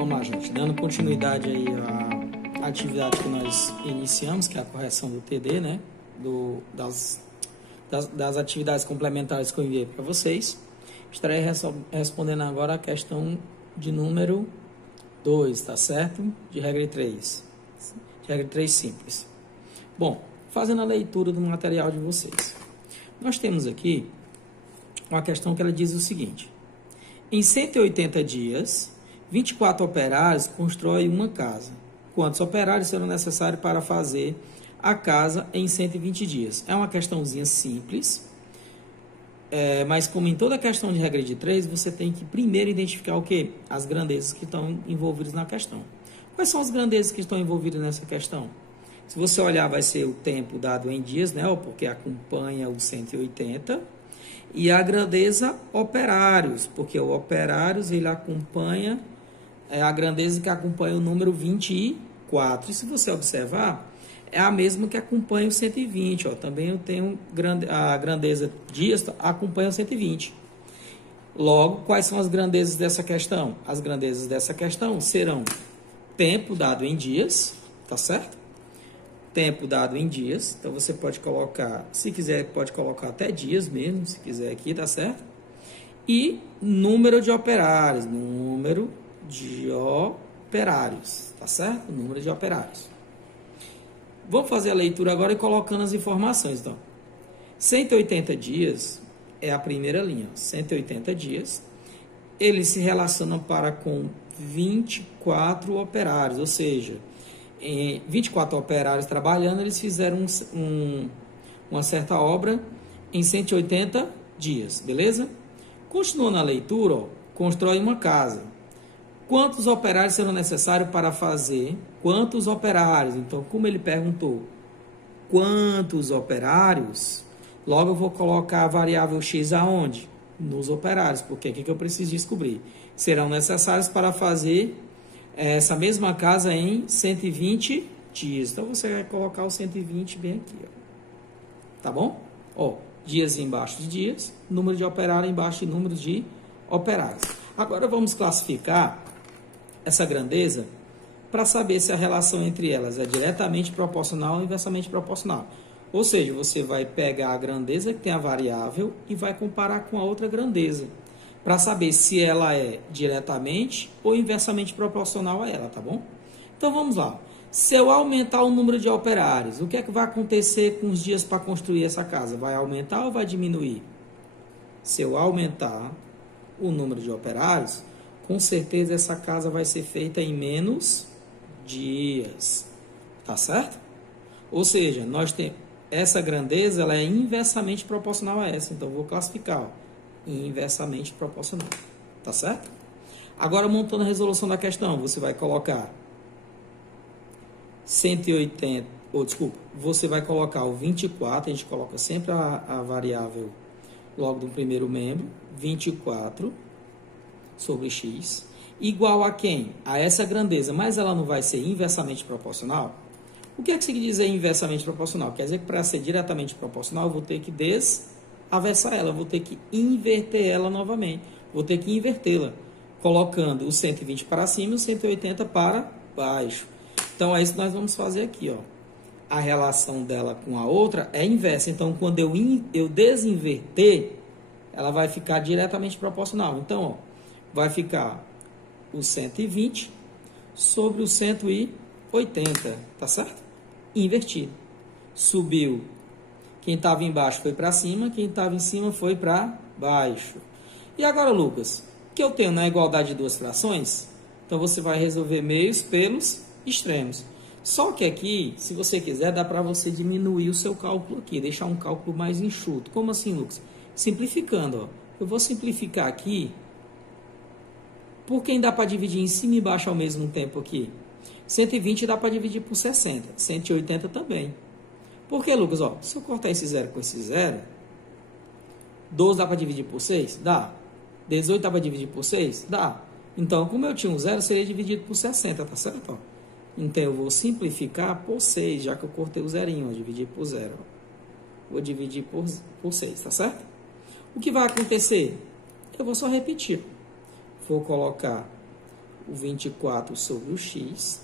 Vamos lá, gente. Dando continuidade aí à atividade que nós iniciamos, que é a correção do TD, né? Das atividades complementares que eu enviei para vocês. Estarei respondendo agora a questão de número 2, tá certo? De regra 3. De regra 3 simples. Bom, fazendo a leitura do material de vocês. Nós temos aqui uma questão que ela diz o seguinte: em 180 dias, 24 operários constroem uma casa. Quantos operários serão necessários para fazer a casa em 120 dias? É uma questãozinha simples, mas como em toda questão de regra de 3, você tem que primeiro identificar o quê? As grandezas que estão envolvidas na questão. Quais são as grandezas que estão envolvidas nessa questão? Se você olhar, vai ser o tempo dado em dias, né? Porque acompanha o 180. E a grandeza operários, porque o operários ele acompanha a grandeza que acompanha o número 24. E se você observar, é a mesma que acompanha o 120. Ó. Também eu tenho a grandeza dias acompanha o 120. Logo, quais são as grandezas dessa questão? As grandezas dessa questão serão tempo dado em dias, tá certo? Tempo dado em dias, então você pode colocar, se quiser, pode colocar até dias mesmo, se quiser aqui, tá certo? E número de operários, tá certo? Número de operários. Vamos fazer a leitura agora e colocando as informações, então. 180 dias é a primeira linha, 180 dias, eles se relacionam para com 24 operários, ou seja, 24 operários trabalhando, eles fizeram uma certa obra em 180 dias, beleza? Continuando a leitura, ó, constrói uma casa. Quantos operários serão necessários para fazer? Quantos operários? Então, como ele perguntou quantos operários, logo eu vou colocar a variável x aonde? Nos operários, porque o que eu preciso descobrir? Serão necessários para fazer essa mesma casa em 120 dias. Então, você vai colocar o 120 bem aqui, ó. Tá bom? Ó, dias embaixo de dias, número de operário embaixo de número de operários. Agora, vamos classificar essa grandeza para saber se a relação entre elas é diretamente proporcional ou inversamente proporcional. Ou seja, você vai pegar a grandeza que tem a variável e vai comparar com a outra grandeza, para saber se ela é diretamente ou inversamente proporcional a ela, tá bom? Então, vamos lá. Se eu aumentar o número de operários, o que é que vai acontecer com os dias para construir essa casa? Vai aumentar ou vai diminuir? Se eu aumentar o número de operários, com certeza essa casa vai ser feita em menos dias, tá certo? Ou seja, nós temos essa grandeza, ela é inversamente proporcional a essa, então eu vou classificar, ó, inversamente proporcional, tá certo? Agora, montando a resolução da questão, você vai colocar 180, você vai colocar o 24, a gente coloca sempre a variável logo do primeiro membro, 24 sobre x, igual a quem? A essa grandeza, mas ela não vai ser inversamente proporcional? O que é que significa inversamente proporcional? Quer dizer que para ser diretamente proporcional, eu vou ter que aversar ela, vou ter que inverter ela novamente, vou ter que invertê-la, colocando o 120 para cima e o 180 para baixo. Então, é isso que nós vamos fazer aqui, ó. A relação dela com a outra é inversa, então, quando eu desinverter, ela vai ficar diretamente proporcional. Então, ó, vai ficar o 120 sobre o 180, tá certo? Invertido. Subiu. Quem estava embaixo foi para cima, quem estava em cima foi para baixo. E agora, Lucas, o que eu tenho na igualdade de duas frações? Então, você vai resolver meios pelos extremos. Só que aqui, se você quiser, dá para você diminuir o seu cálculo aqui, deixar um cálculo mais enxuto. Como assim, Lucas? Simplificando, ó. Eu vou simplificar aqui. Por quem dá para dividir em cima e baixo ao mesmo tempo aqui? 120 dá para dividir por 60. 180 também. Por que, Lucas? Ó, se eu cortar esse zero com esse zero, 12 dá para dividir por 6? Dá. 18 dá para dividir por 6? Dá. Então, como eu tinha um zero, seria dividido por 60, tá certo? Ó. Então, eu vou simplificar por 6, já que eu cortei o zerinho, ó, dividir por 0. Vou dividir por 6, tá certo? O que vai acontecer? Eu vou só repetir. Vou colocar o 24 sobre o x,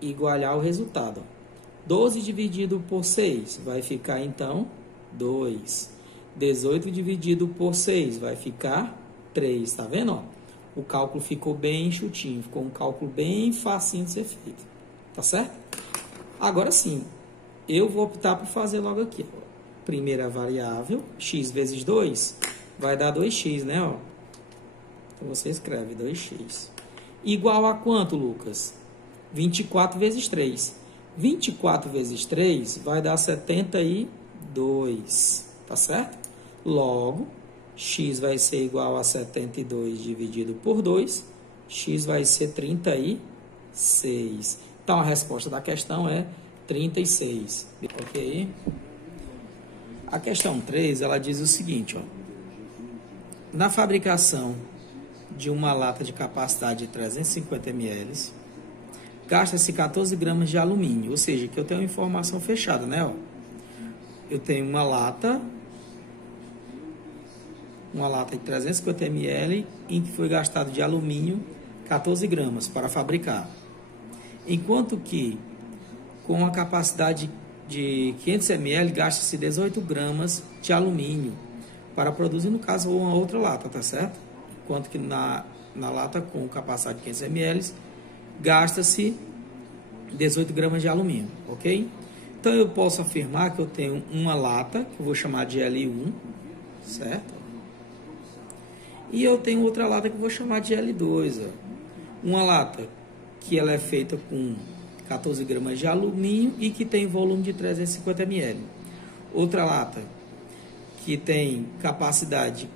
igualar o resultado. 12 dividido por 6 vai ficar, então, 2. 18 dividido por 6 vai ficar 3, tá vendo? Ó? O cálculo ficou bem enxutinho, ficou um cálculo bem facinho de ser feito, tá certo? Agora sim, eu vou optar por fazer logo aqui. Ó. Primeira variável, x vezes 2, vai dar 2x, né? Ó. Então, você escreve 2x. Igual a quanto, Lucas? 24 vezes 3. 24 vezes 3 vai dar 72, tá certo? Logo, x vai ser igual a 72 dividido por 2, x vai ser 36. Então, a resposta da questão é 36, ok? A questão 3, ela diz o seguinte, ó. Na fabricação de uma lata de capacidade de 350 ml, gasta-se 14 gramas de alumínio, ou seja, que eu tenho uma informação fechada, né? Ó. Eu tenho uma lata de 350 ml em que foi gastado de alumínio 14 gramas para fabricar. Enquanto que com a capacidade de 500 ml gasta-se 18 gramas de alumínio para produzir, no caso, uma outra lata, tá certo? Enquanto que na lata com capacidade de 500 ml gasta-se 18 gramas de alumínio, ok? Então, eu posso afirmar que eu tenho uma lata, que eu vou chamar de L1, certo? E eu tenho outra lata que eu vou chamar de L2. Ó. Uma lata que ela é feita com 14 gramas de alumínio e que tem volume de 350 ml. Outra lata que tem capacidade,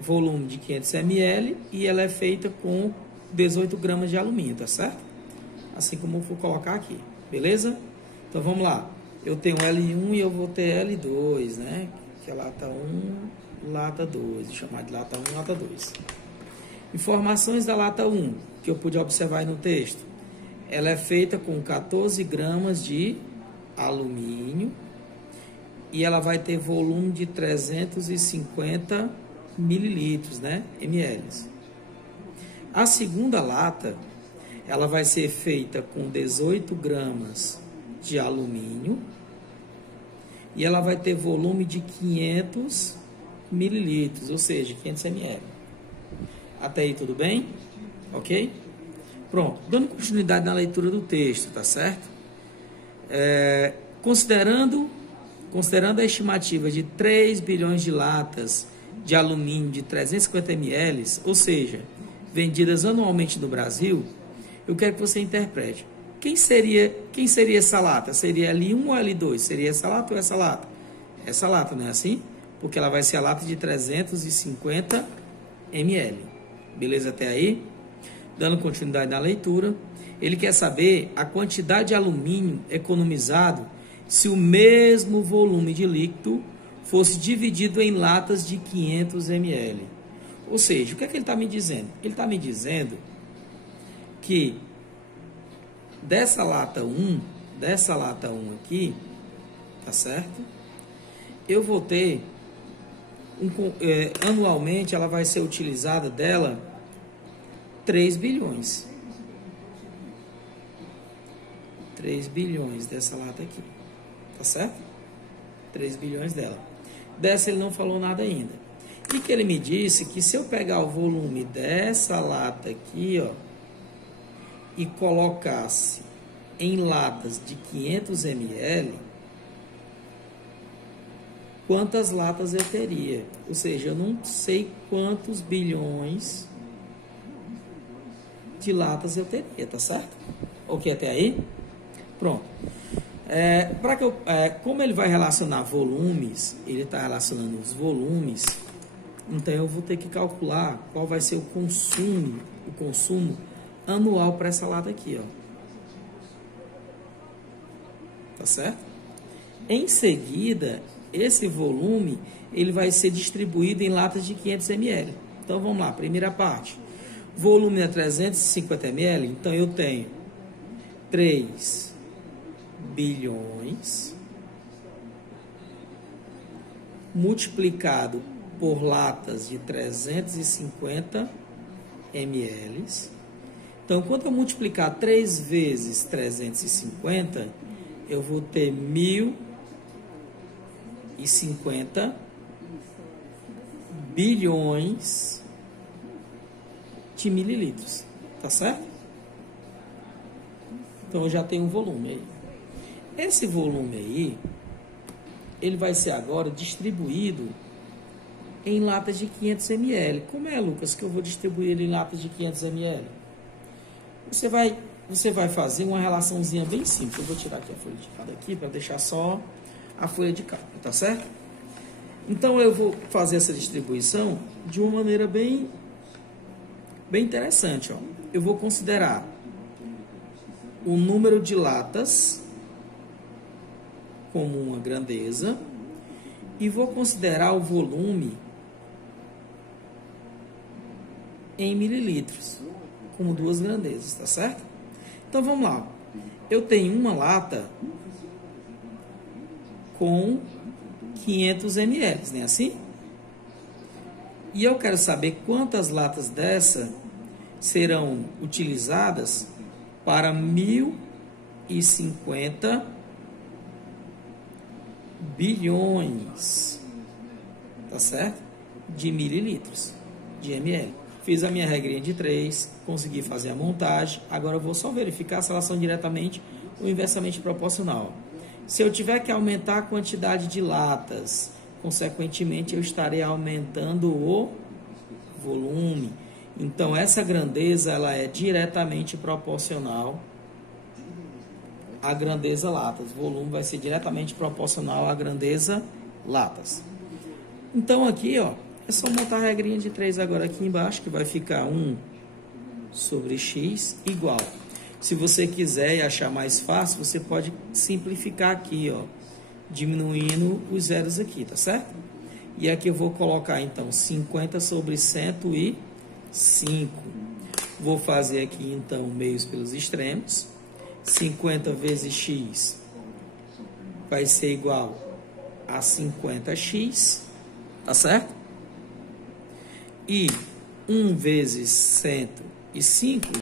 volume de 500 ml e ela é feita com 18 gramas de alumínio, tá certo? Assim como eu vou colocar aqui, beleza? Então vamos lá. Eu tenho L1 e eu vou ter L2, né? Que é lata 1, lata 2. Vou chamar de lata 1, lata 2. Informações da lata 1, que eu pude observar aí no texto. Ela é feita com 14 gramas de alumínio e ela vai ter volume de 350 mililitros, né? ml. A segunda lata, ela vai ser feita com 18 gramas de alumínio e ela vai ter volume de 500 mililitros, ou seja, 500 ml. Até aí tudo bem? Ok? Pronto, dando continuidade na leitura do texto, tá certo? Considerando a estimativa de 3 bilhões de latas de alumínio de 350 ml, ou seja, vendidas anualmente no Brasil, eu quero que você interprete. Quem seria essa lata? Seria L1 ou L2? Seria essa lata ou essa lata? Essa lata, não é assim? Porque ela vai ser a lata de 350 ml. Beleza até aí? Dando continuidade na leitura, ele quer saber a quantidade de alumínio economizado se o mesmo volume de líquido fosse dividido em latas de 500 ml. Ou seja, o que é que ele está me dizendo? Ele está me dizendo que dessa lata 1 aqui, tá certo? Eu vou ter, anualmente ela vai ser utilizada dela 3 bilhões. 3 bilhões dessa lata aqui. Tá certo? 3 bilhões dela. Dessa ele não falou nada ainda. E que ele me disse que se eu pegar o volume dessa lata aqui, ó, e colocasse em latas de 500 ml, quantas latas eu teria? Ou seja, eu não sei quantos bilhões de latas eu teria, tá certo? Ok até aí? Pronto. Como ele vai relacionar volumes, ele está relacionando os volumes, então eu vou ter que calcular qual vai ser o consumo anual para essa lata aqui, ó. Tá certo? Em seguida, esse volume ele vai ser distribuído em latas de 500 ml. Então vamos lá, primeira parte. Volume é 350 ml, então eu tenho 3 bilhões multiplicado por latas de 350 ml Então, quando eu multiplicar 3 vezes 350, eu vou ter 1.050 bilhões de mililitros. Tá certo? Então, eu já tenho um volume aí. Esse volume aí, ele vai ser agora distribuído em latas de 500 ml. Como é, Lucas, que eu vou distribuir ele em latas de 500 ml? Você vai fazer uma relaçãozinha bem simples. Eu vou tirar aqui a folha de cálculo aqui para deixar só a folha de cálculo, tá certo? Então eu vou fazer essa distribuição de uma maneira bem interessante, ó. Eu vou considerar o número de latas como uma grandeza e vou considerar o volume em mililitros como duas grandezas, tá certo? Então vamos lá. Eu tenho uma lata com 500 ml, não é assim? E eu quero saber quantas latas dessa serão utilizadas para 1.050 bilhões, tá certo? De mililitros, de ml. Fiz a minha regrinha de 3, consegui fazer a montagem. Agora eu vou só verificar se elas são diretamente ou inversamente proporcional. Se eu tiver que aumentar a quantidade de latas, consequentemente eu estarei aumentando o volume. Então essa grandeza ela é diretamente proporcional à grandeza latas. O volume vai ser diretamente proporcional à grandeza latas. Então aqui, ó, é só montar a regrinha de 3 agora aqui embaixo, que vai ficar 1 sobre x igual. Se você quiser e achar mais fácil, você pode simplificar aqui, ó, diminuindo os zeros aqui, tá certo? E aqui eu vou colocar, então, 50 sobre 105. Vou fazer aqui, então, meios pelos extremos. 50 vezes x vai ser igual a 50x, tá certo? E 1 vezes 105